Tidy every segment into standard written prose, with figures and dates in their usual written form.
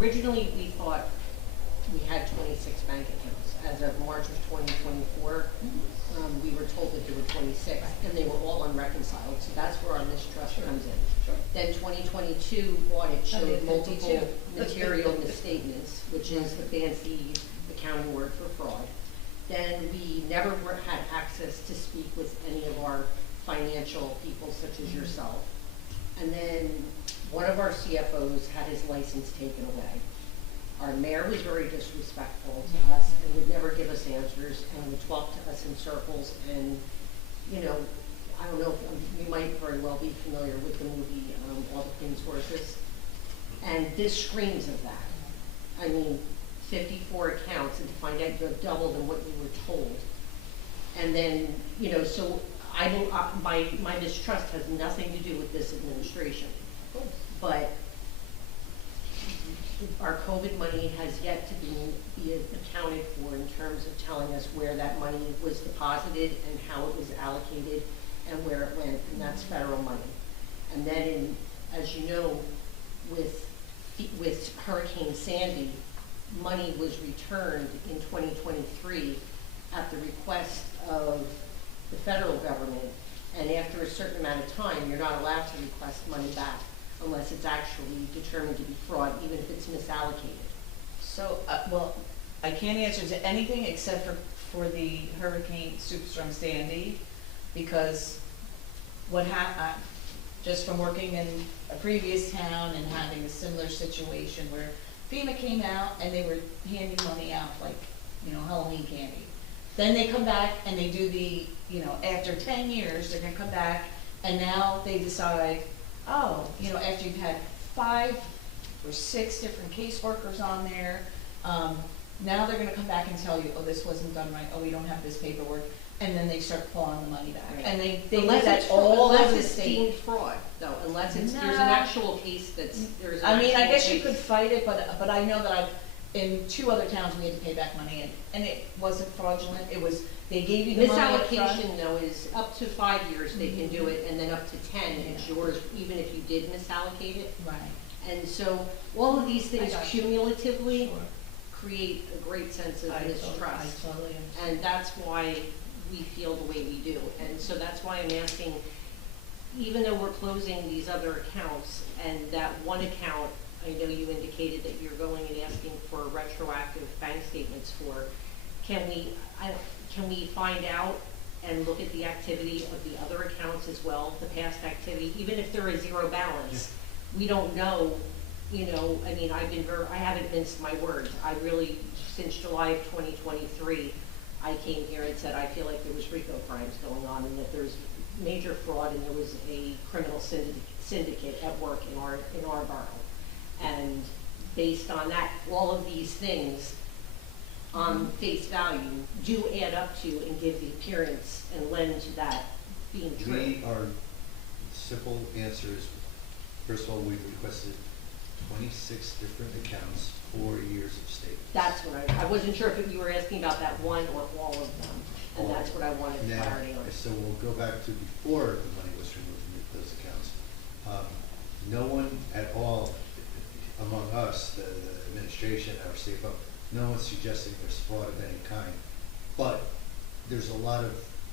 Originally, we thought we had 26 bank accounts. As of March of 2024, we were told that there were 26, and they were all unreconciled. So that's where our mistrust comes in. Sure. Then 2022 audit showed Okay, multiple 52. material misstatements, which is the fancy accounting word for fraud. Then we never had access to speak with any of our financial people, such as yourself. And then one of our CFOs had his license taken away. Our mayor was very disrespectful to us and would never give us answers and would talk to us in circles. And, you know, I don't know if you might very well be familiar with the movie All the King's Horses. And this screams of that. I mean, 54 accounts, and to find out you have double than what you were told. And then, you know, so I don't, my mistrust has nothing to do with this administration. But our COVID money has yet to be accounted for in terms of telling us where that money was deposited and how it was allocated and where it went, and that's federal money. And then, as you know, with Hurricane Sandy, money was returned in 2023 at the request of the federal government, and after a certain amount of time, you're not allowed to request money back unless it's actually determined to be fraud, even if it's misallocated. So, well, I can't answer to anything except for the Hurricane Superstorm Sandy, because what happened, just from working in a previous town and having a similar situation where FEMA came out and they were handing money out like, you know, Halloween candy. Then they come back and they do the, you know, after 10 years, they're gonna come back and now they decide, oh, you know, after you've had 5 or 6 different caseworkers on there, now they're gonna come back and tell you, oh, this wasn't done right, oh, we don't have this paperwork, and then they start clawing the money back. Right. And they Unless do that it's all unless over the it's state. deemed fraud, though, unless it's, there's an Nah. actual case that's, there's an I mean, I actual guess you case. could fight it, but I know that in 2 other towns, we had to pay back money, and it wasn't fraudulent, it was, they gave you the money up front. Misallocation, though, is up to 5 years they can do it, and then up to 10, it's yours, even if you did misallocate it. Right. And so, all of these things I got you. cumulatively Sure. create a great sense of mistrust. I totally understand. And that's why we feel the way we do. And so that's why I'm asking, even though we're closing these other accounts, and that one account, I know you indicated that you're going and asking for retroactive bank statements for, can we find out and look at the activity of the other accounts as well, the past activity, even if there is zero balance? We don't know, you know, I mean, I haven't minced my words. I really, since July of 2023, I came here and said I feel like there was RICO crimes going on and that there's major fraud and there was a criminal syndicate at work in our borough. And based on that, all of these things on face value do add up to and give the appearance and lend to that being true. Our simple answer is, first of all, we've requested 26 different accounts, 4 years of statements. That's what I wasn't sure if you were asking about that one or all of them, and that's what I wanted clarity on. So we'll go back to before the money was removed from those accounts. No one at all among us, the administration, our CFO, no one's suggesting there's fraud of any kind, but there's a lot of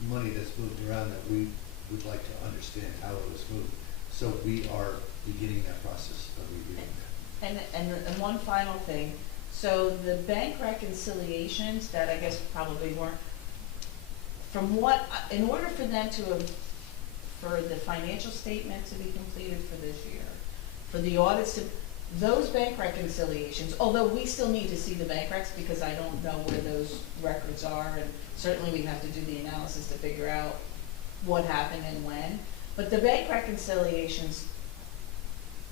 money that's moved around that we would like to understand how it was moved. So we are beginning that process of reviewing that. And one final thing, so the bank reconciliations that I guess probably weren't, in order for them for the financial statement to be completed for this year, for the audits to, those bank reconciliations, although we still need to see the bank recs because I don't know where those records are, and certainly we have to do the analysis to figure out what happened and when, but the bank reconciliations,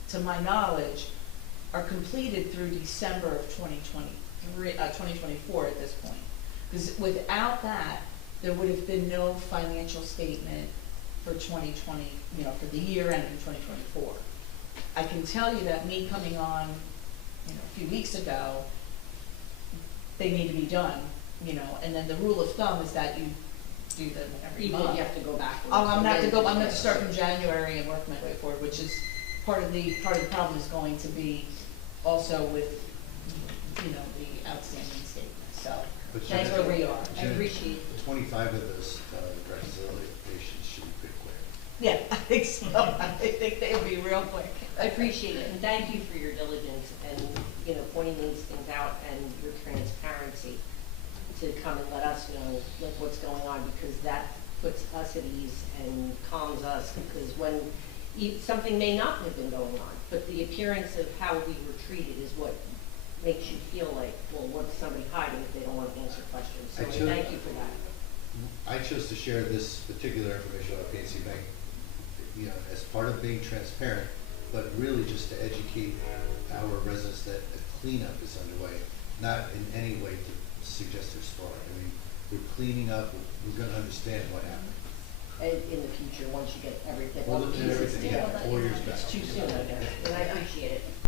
to my knowledge, are completed through December of 2024 at this point. Because without that, there would have been no financial statement for 2020, you know, for the year ending 2024. I can tell you that me coming on, you know, a few weeks ago, they need to be done, you know, and then the rule of thumb is that you do them every Even month. if you have to go backwards. I'm gonna have to start from January and work my way forward, which is part of the problem is going to be also with you know, the outstanding statements, so But that's Janet- where we are. I appreciate it. 25 of those reconciliations should be pretty quick. Yeah, I think so, I think they'll be real quick. I appreciate it, and thank you for your diligence and, you know, pointing these things out and your transparency to come and let us know, like, what's going on, because that puts us at ease and calms us, because when something may not have been going on, but the appearance of how we were treated is what makes you feel like, well, what's somebody hiding if they don't want to answer questions? So I I chose- thank you for that. I chose to share this particular information about PNC Bank, you know, as part of being transparent, but really just to educate our residents that a cleanup is underway, not in any way to suggest there's fraud. I mean, we're cleaning up, we're gonna understand what happened. In the future, once you get everything, We're all the looking at pieces everything, together. yeah, 4 years back. It's too soon, I guess, and I appreciate it.